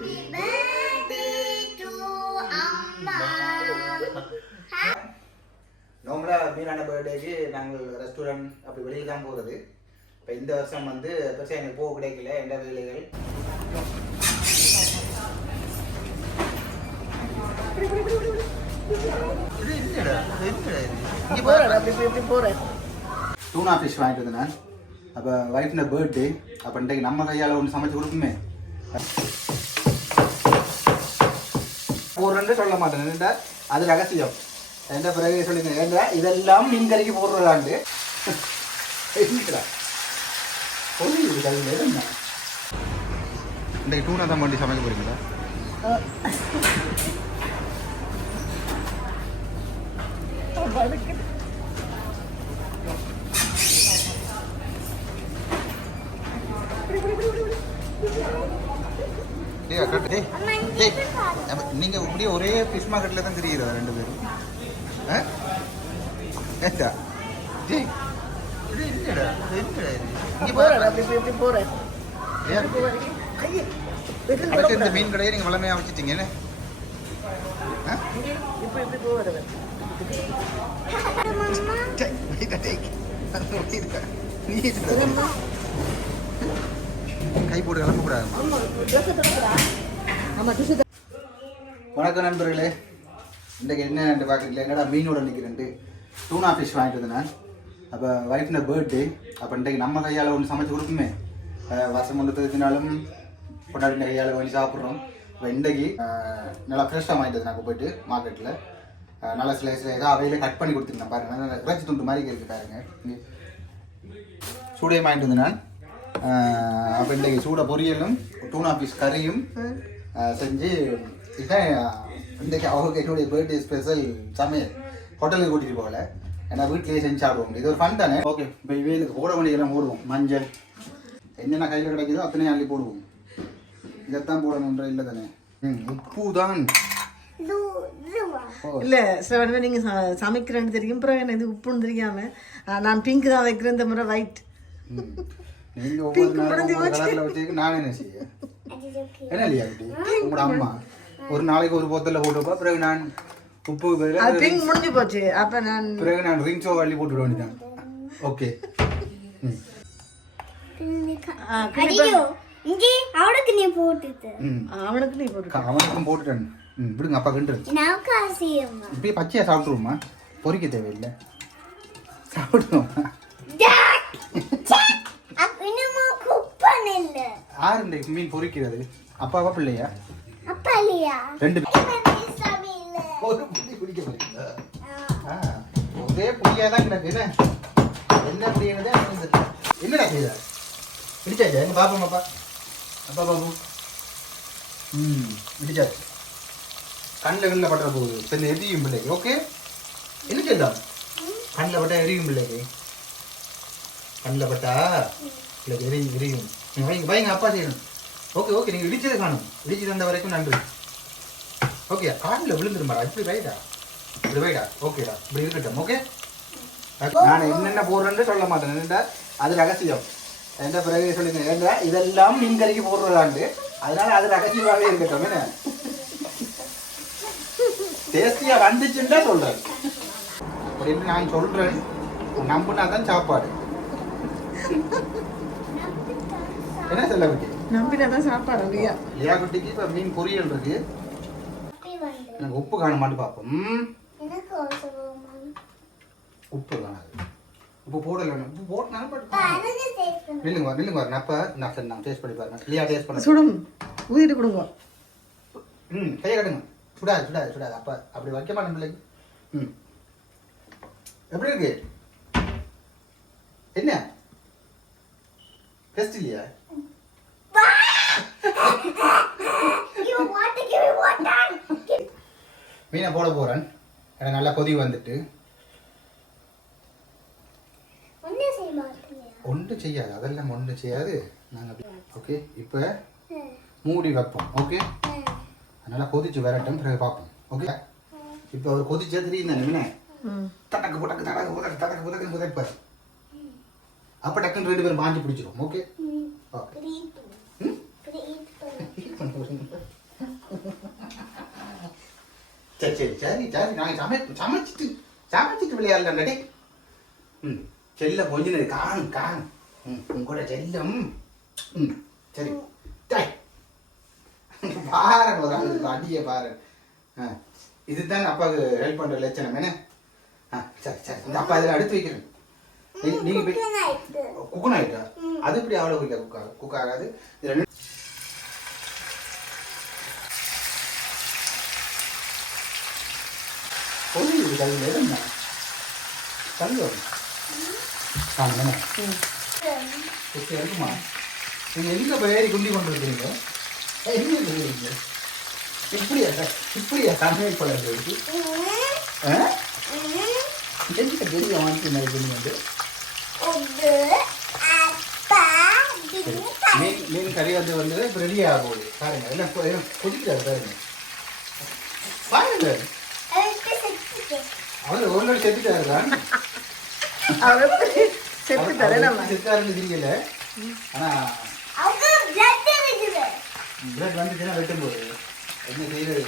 நார்மலாக மீனான பர்த்டேக்கு நாங்கள் ரெஸ்டாரண்ட் அப்படி வெளியில் தான் போகிறது இப்போ இந்த வருஷம் வந்து பெருசாக எனக்கு போக கிடைக்கல எந்த வேலைகள்? டூனா ஃபிஷ் வாங்கிட்டு வந்தேன் அப்போ ஒய்ஃப்ன பர்த்டே அப்போ இன்றைக்கு நம்ம கையால் ஒன்று சமைச்சு கொடுக்குமே ரெண்டு சொல்ல மாட்டேன். என்னடா அது ரகசியம். எந்த பிறகு சொல்லுங்க ஏண்டா? இதெல்லாம் மீன் கறிக்கு போடுறதாண்டு. என்ன? இன்றைக்கு டூனா தான் வண்டி சமைக்க போறீங்களா? டேய் நீங்க இப்படியே ஒரே ஃபிஷ் மார்க்கெட்ல தான் தெரியுறதா ரெண்டு பேரும் ஆ? ஏண்டா? டேய், இது என்னடா? இது என்னடா? இங்க பாரு. ஏன்? அடுத்து இந்த மீன் கடையை நீங்க வளமையா வச்சுட்டீங்க என்ன? ஆ? டேய், வைடா, டேய். அது வைடா. நீ இதுடா. கை போட்டு கிளம்ப கூடாதுமா வணக்கம் நண்பர்களே. இன்றைக்கு என்ன பார்க்குறீங்களா என்னடா மீனோட நிற்கிறேன்ட்டு டூனா ஃபிஷ் வாங்கிட்டு வந்தேன் நான். அப்போ ஒய்ஃப்ன பேர்த்டே அப்போ இன்றைக்கு நம்ம கையால் ஒன்று சமைச்சு கொடுக்குமே வசம் வருஷம் ஒன்று தெரிஞ்சினாலும் கொண்டாடி கையால் வாங்கி சாப்பிட்றோம். இப்போ இன்றைக்கு நல்லா ஃப்ரெஷ்ஷாக வாங்கிட்டு நாங்கள் போயிட்டு மார்க்கெட்டில் நல்லா சில சில அவையிலே அவையில கட் பண்ணி கொடுத்துருந்தேன் பாருங்க. நல்லா இறைச்சி துண்டு மாதிரி இருக்கு பாருங்க. சூடே சூடையும் வாங்கிட்டு வந்தேன் நான். அப்போ இன்றைக்கு சூட பொரியலும் டூனா ஃபிஷ் கறியும் செஞ்சு இதான் இன்றைக்கு அவங்க என்னுடைய பர்த்டே ஸ்பெஷல் சமையல். ஹோட்டலுக்கு கூட்டிகிட்டு போகல. ஏன்னா வீட்லேயே செஞ்சு சாப்பிடுவோம். இது ஒரு ஃபன் தானே? ஓகே இப்போ இவைகளுக்கு போட வேண்டியதெல்லாம் போடுவோம். மஞ்சள். என்னென்ன கையில் கிடைக்குதோ அத்தனை அள்ளி போடுவோம். இதைத்தான் போடணுன்ற இல்லை தானே? ம் உப்பு தான் இல்ல சில நீங்க ச- சமைக்கிறேன்னு தெரியும். பிறகு எனக்கு இது உப்புன்னு தெரியாம நான் பிங்க் தான் வைக்கிறேன் இந்த முறை ஒயிட். நீங்க ஒவ்வொரு நாளும் நான் என்ன செய்ய? என்ன இல்லையா குட்டி? உங்களோட அம்மா. ஒரு நாளைக்கு ஒரு போத்தலில் போட்டுப்பா பிறகு நான் உப்பு அது பிங்க் முடிஞ்சு போச்சு. அப்ப நான் பிறகு நான் ரிங் ஷோ அள்ளி போட்டு வேண்டியதான் ஓகே அவனுக்கு நீ அவனுக்கு போட்டு அவனுக்கும் போட்டுட்டேன். ம் விடுங்க அப்பா கிண்டு நான் காசியம்மா இப்படியே பச்சையாக சாப்பிட்ருவோமா பொரிக்க தேவையில்லை. சாப்பிடுவோமா யார் இந்த மீன் பொரிக்கிறது அப்பாவா பிள்ளையா? அப்பா இல்லையா? ரெண்டு ஒரு புள்ளி குடிக்க போறீங்களா ஆ, ஒரே புளியா தான் கிடக்கு. என்ன? என்ன புளியனதே என்னடா செய்யுதா பிடிச்சாச்சா? எங்க பாப்போம் அப்பா. அப்பா பாபு ம் பிடிச்சாச்சு. கண்ணில் கண்ணில் பட்டுற போகுது. சரி எரியும் பிள்ளைக்கு. ஓகே? என்ன செய்யலாம் கண்ணில் பட்டா எரியும் பிள்ளைக்கு. கண்ணில் பட்டா பிள்ளைக்கு எரியும் எரியும். நீங்க வைங்க வைங்க அப்பா செய்யணும். ஓகே ஓகே நீங்கள் இடிச்சது காணும். இடிச்சு தந்த வரைக்கும் நன்றி. ஓகே காலில் விழுந்துருமாடா. இப்படி வைடா இப்படி வைடா ஓகேடா இப்படி இருக்கட்டும் ஓகே நான் என்னென்ன போடுறேன்னு சொல்ல மாட்டேன். என்னடா? அது ரகசியம். எந்த பிறகு சொல்லுங்க? ஏண்டா? இதெல்லாம் மீன் கறிக்கு போடுறதாண்டு. அதனால அது ரகசியமாகவே இருக்கட்டும் என்ன? டேஸ்டியா வந்துச்சுன்னா சொல்றேன். அப்படின்னு நான் சொல்றேன். நம்பினா தான் சாப்பாடு. என்ன சொல்ல குட்டி? நம்பினாதான் சாப்பாடு இல்லையா? லியா குட்டிக்கு? இப்போ மீன் பொரியல் இருக்கு. எனக்கு உப்பு காணுமான்னு பார்ப்போம் ம், எனக்கு அவசரமா உப்பு காணாது. உப்பு போடல. உப்பு போட்டனாலும் பட் எனக்கு டேஸ்ட் பண்ணு நில்லுங்க நில்லுங்க. அப்போ நான் சரி நான் டேஸ்ட் பண்ணி பாருங்க. லியா டேஸ்ட் பண்ண? சுடும். ஊதிட்டு கொடுங்க. ம் கையை கட்டுங்க. சுடாது சுடாது சுடாது. அப்போ அப்படி வைக்க மாட்டேன் பிள்ளைக்கு? ம். எப்படி இருக்கு? என்ன? டெஸ்ட் இல்லையா? மீனை போட போகிறேன் எனக்கு நல்லா கொதி வந்துட்டு. ஒன்றும் செய்யாது. அதெல்லாம் ஒன்றும் செய்யாது. நாங்கள் ஓகே இப்போ மூடி வைப்போம். ஓகே அதனால கொதிச்சு வரட்டும். பிறகு பார்ப்போம். ஓகே இப்போ அவர் கொதிச்சா தெரியும் தானே மீனே தடக்கு புடக்கு தடக்கு புடக்கு தடக்கு புடக்கு புதைப்பார். அப்போ டக்குன்னு ரெண்டு பேரும் மாஞ்சி பிடிச்சிரும். ஓகே. சரி சரி சரி சரி. நாங்கள் சமை சமைச்சிட்டு சமைச்சிட்டு விளையாடலாம் டே ம். செல்ல கொஞ்ச நேரம் காணும் காணும். ம் உன் கூட செல்லம். ம் சரி. டேய். பாரு ஒரு ஆள் அடிய பாரு இதுதான் அப்பாவுக்கு ஹெல்ப் பண்ணுற லட்சணம். என்ன? ஆ சரி சரி. அப்பா இதில் அடுத்து வைக்கிறேன். நீங்க. குக்கன் ஆயிட்டா அது எப்படி அவ்வளோ குயிக்கா குக்கா? குக் ஆகாது இது ரெண்டு பொருள் கல்வி எதுனா கல்வி வரும். ஆமாண்ணே குக்கி இருக்குமா? நீங்கள் எங்கே போய் ஏறி குண்டி கொண்டு இருக்கிறீங்க? எங்கே இருக்கிறீங்க இப்படியா இப்படியா சமையல் குழம்பு இருக்கு ஆ? எதுக்கு வாங்கி வந்து? மீன் மீன் கறி வந்து வந்து இப்போ ரெடி ஆக போகுது பாருங்க எல்லாம் எல்லாம் கொதிக்கிறாரு பாருங்க. பாருங்க. அவர் ஒரு நாள் செத்துட்டாரு தான் அவர் எப்படி செத்து தர நம்ம. செத்தாருன்னு தெரியல. ஆனா அவங்க பிளட் வந்துச்சுன்னா வெட்டும் போது. என்ன செய்யறது?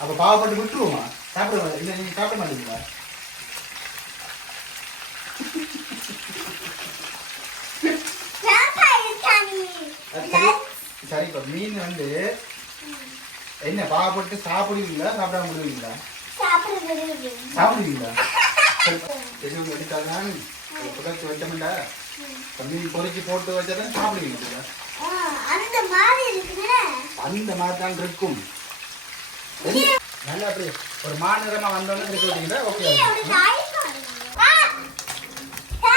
அப்ப பாவப்பட்டு விட்டுருவோமா? சாப்பிடுவா இல்லை நீங்க சாப்பிட மாட்டீங்களா பாப்பா இருக்கானி அது சரி இப்போ மீன் வந்து என்ன பாவப்பட்டு சாப்பிடுவீங்களா? சாப்பிடாம விடுவீங்களா? சாப்பிடுவீங்களா? எதுவும் எடுத்தாதான் புதைச்சி வச்சோம்ல மீன் பொறிச்சு போட்டு வச்சாதான் சாப்பிடுவீங்க அந்த மாதிரி தான் இருக்கும்? நல்லா அப்படி ஒரு மாநிலமா வந்தோன்னு ஓகே ஒரு நாய் பாருங்க. ஆ! ஆ!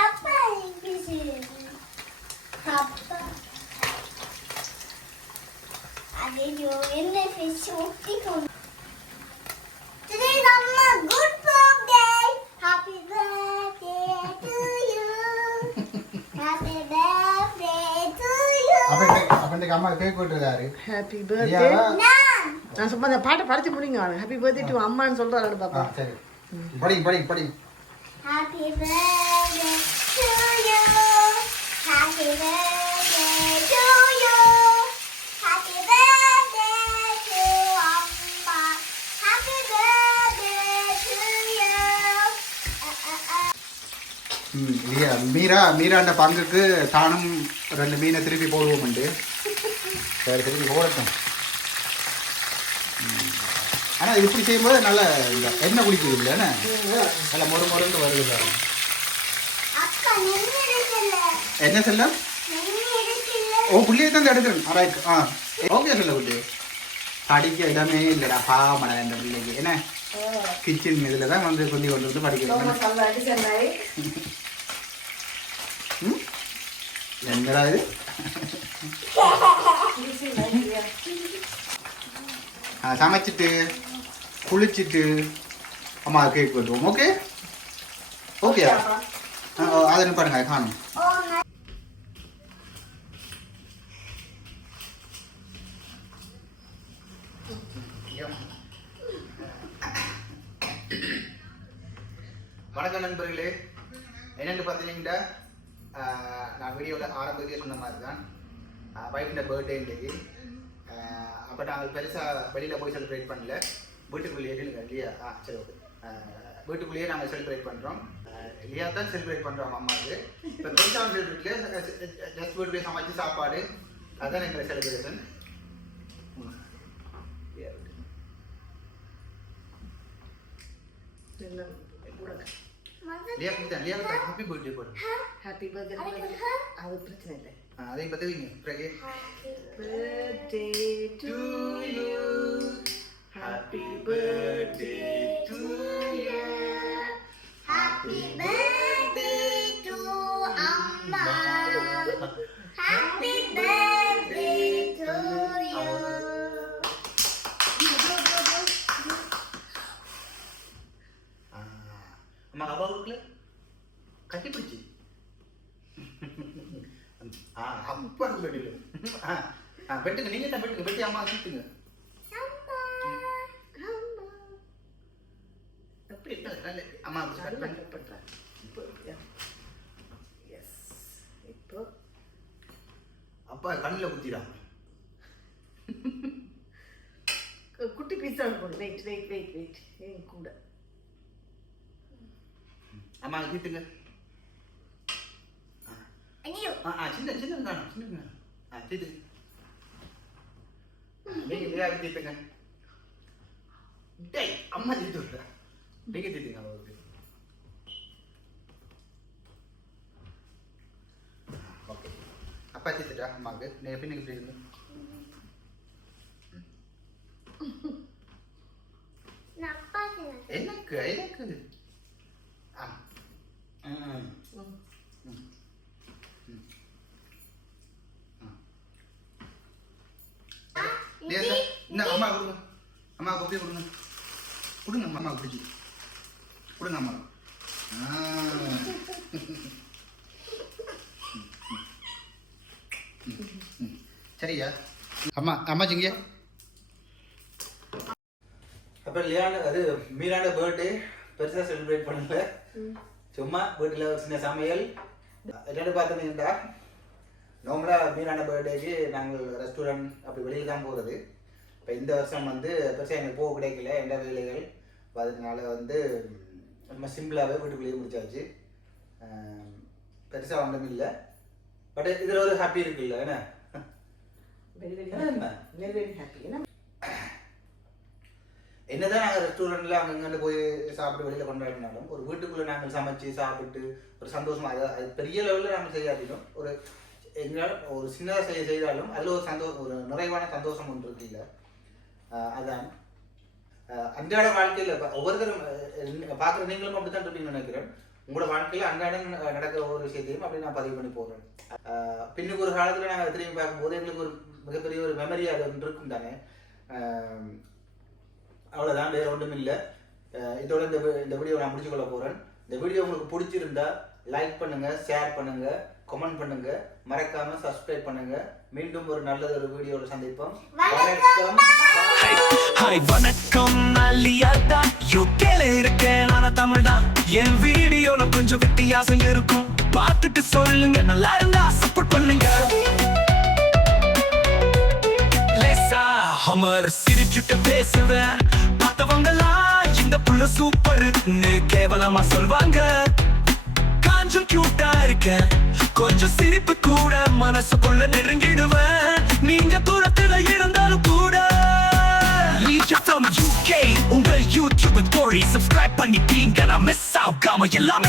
அப்பா இங்கிலீஷ். ஐயையோ, என்ன fish ஒட்டிக்கொண்டு. Today is Amma good birthday. Happy birthday to you. Happy birthday to you. அப்ப இன்னைக்கு- அப்ப இன்னைக்கு அம்மா கேக் விட்டுருக்காரு ஹாப்பி பர்த்டே ஐயா நான் சும்மா அந்த பாட்டை படிச்சு முடிங்க ஹாப்பி பர்த்டே டு அம்மான்னு சொல்றாரு பாப்பா சரி படி படி படி Happy birthday to you. Meera மீராண்ட பங்குக்கு தானும் ரெண்டு மீனை திருப்பி போடுவோம்ண்டு. சரி திருப்பி போடட்டும். ம். ஆனா இது இப்படி செய்யும்போது நல்ல இந்த எண்ணெய் குளிக்குது இல்லைன்னு நல்ல மொறு மொறுன்னு வருது எடுக்கல என்ன செல்லம் ஓ புள்ளியை தான் எடுக்கிறேன். ரைட் ஆ. ஓகே சொல்ல புள்ளி. படிக்க இடமே இல்லைடா பாவமடா இந்த பிள்ளைக்கு. என்ன? கிச்சன் இதில் தான் வந்து கொண்டு கொண்டு வந்து படிக்கிறோம் ம்? என்னடா இது? ஆ, சமைச்சிட்டு குளிச்சிட்டு அம்மா கேக் வெட்டுவோம். ஓகே ஓகே அதை பாருங்க காணும். வணக்கம். நண்பர்களே. என்னென்னு பார்த்தீங்கன்னா நான் வீடியோவில் ஆரம்பத்திலே சொன்ன மாதிரி தான் ஒய்ஃபின் பர்த்டே இன்றைக்கு அப்போ நாங்கள் பெருசாக வெளியில் போய் செலிப்ரேட் பண்ணல. வீட்டுக்குள்ளேயே இல்லையா? ஆ சரி ஓகே வீட்டுக்குள்ளேயே நாங்கள் செலிப்ரேட் பண்ணுறோம் இல்லையா? தான் செலிப்ரேட் பண்ணுறோம் அம்மாவுக்கு இப்போ பெருசாக செலிப்ரேட்லேயே ஜஸ்ட் வீட்டுக்குள்ளேயே சமைச்சு சாப்பாடு. அதுதான் எங்களை செலிப்ரேஷன் லியா கிட்ட லியா கிட்ட ஹாப்பி பர்த்டே போடு ஹாப்பி பர்த்டே அது பிரச்சனை இல்லை ஆ, அதையும் பார்த்துவீங்க பிறகு birthday to to you. Happy birthday to you. Happy birthday ஆ வெட்டுங்க நீங்க தான் வெட்டுங்க வெட்டி அம்மா. Amma. எப்படி அம்மா கட் பண்ணி எஸ் இப்போ அப்பா கண்ணில் குத்திடாம குட்டி பீஸா போடு வெயிட் வெயிட் வெயிட் வெயிட் என் கூட. அம்மா கீட்டுங்க ஐயோ. ஆ ஆ சின்ன சின்ன சின்ன ஆ தீட்டு. நீங்கள் நீங்கள் தீட்டுங்க டேய் அம்மா தீட்டு விட்ற நீங்கள் தீட்டுங்க அவருக்கு ஓகே அப்பா தீத்துட்டா அம்மாவுக்கு நீங்கள் பின்னுக்கு இப்படி இருந்து நான் அப்பா சொன்னேன் எனக்கு எனக்கு ஆ ம் ம். ம். ம். ஆ. லேசா, இந்த அம்மா கொடுங்க அம்மா கொப்பி கொடுங்க கொடுங்க அம்மா பிடிச்சி கொடுங்க அம்மா சரியா? அம்மா அம்மா சிங்க அப்புறம் லியாண்ட அது மீராண்ட பர்த்டே பெருசாக செலிப்ரேட் பண்ணல. சும்மா வீட்டில் ஒரு சின்ன சமையல். என்னென்னு பார்த்தீங்கன்னா நார்மலாக மீனான பர்த்டேக்கு நாங்கள் ரெஸ்டாரண்ட் அப்படி வெளியில் தான் போகிறது இப்போ இந்த வருஷம் வந்து பெருசாக எங்களுக்கு போக கிடைக்கல எந்த வேலைகள்? அப்ப அதனால வந்து நம்ம சிம்பிளாகவே வீட்டுக்குள்ளேயே முடிச்சாச்சு. பெருசாக ஒன்றும் இல்லை. பட் இதில் ஒரு ஹாப்பி இருக்குல்ல என்ன? என்னதான் நாங்கள் ரெஸ்டாரண்ட்ல அங்கங்கே போய் சாப்பிட்டு வெளியில் கொண்டாடினாலும் ஒரு வீட்டுக்குள்ளே நாங்கள் சமைச்சு சாப்பிட்டு ஒரு சந்தோஷமா அது பெரிய லெவலில் நாங்கள் செய்யாட்டிலும் ஒரு எங்களால் ஒரு சின்னதாக செய்ய செய்தாலும் அதில் ஒரு சந்தோஷம் ஒரு நிறைவான சந்தோஷம் ஒன்று இருக்கு இல்லை. அதான் அன்றாட வாழ்க்கையில் ஒவ்வொருத்தரும் பார்க்குற நீங்களும் அப்படி தான் இருப்பீங்கன்னு நினைக்கிறேன் உங்களோட வாழ்க்கையில் அன்றாடம் நடக்கிற ஒவ்வொரு விஷயத்தையும் அப்படி நான் பதிவு பண்ணி போடுறேன் பின்னுக்கு ஒரு காலத்தில் நாங்கள் திரும்பி பார்க்கும்போது எங்களுக்கு ஒரு மிகப்பெரிய ஒரு மெமரி அது ஒன்று இருக்கும் தானே அவ்வளோதான் வேறு ஒன்றும் இல்லை இதோட இந்த இந்த வீடியோ நான் முடிச்சுக்கொள்ள போகிறேன் இந்த வீடியோ உங்களுக்கு பிடிச்சிருந்தா லைக் பண்ணுங்கள் ஷேர் பண்ணுங்கள் கமெண்ட் பண்ணுங்க. மறக்காம சப்ஸ்கிரைப் பண்ணுங்க. மீண்டும் ஒரு நல்ல ஒரு வீடியோவில் சந்திப்போம். வணக்கம். ஹாய் வணக்கம். நான் லியாதா யூகேல இருக்கேன். ஆனா தமிழ் தான் என் வீடியோல கொஞ்சம் வித்தியாசம் இருக்கும். பார்த்துட்டு சொல்லுங்க. நல்லா இருந்தா சப்போர்ட் பண்ணுங்க. லேசா ஹமர் சிரிச்சுட்டு பேசுவேன். பார்த்தவங்கலாம் இந்த புள்ள சூப்பர்னு கேவலமா சொல்வாங்க. கொஞ்சம் கியூட்டா இருக்கேன். கொஞ்சம் சிரிப்பு கூட மனசுக்குள்ள நெருங்கிடுவேன். நீங்க தூரத்துல இருந்தாலும் கூட. Reach out யூடியூப் தோழி சப்ஸ்கிரைப் பண்ணிட்டீங்க. நான் மிஸ் ஆகாம எல்லாமே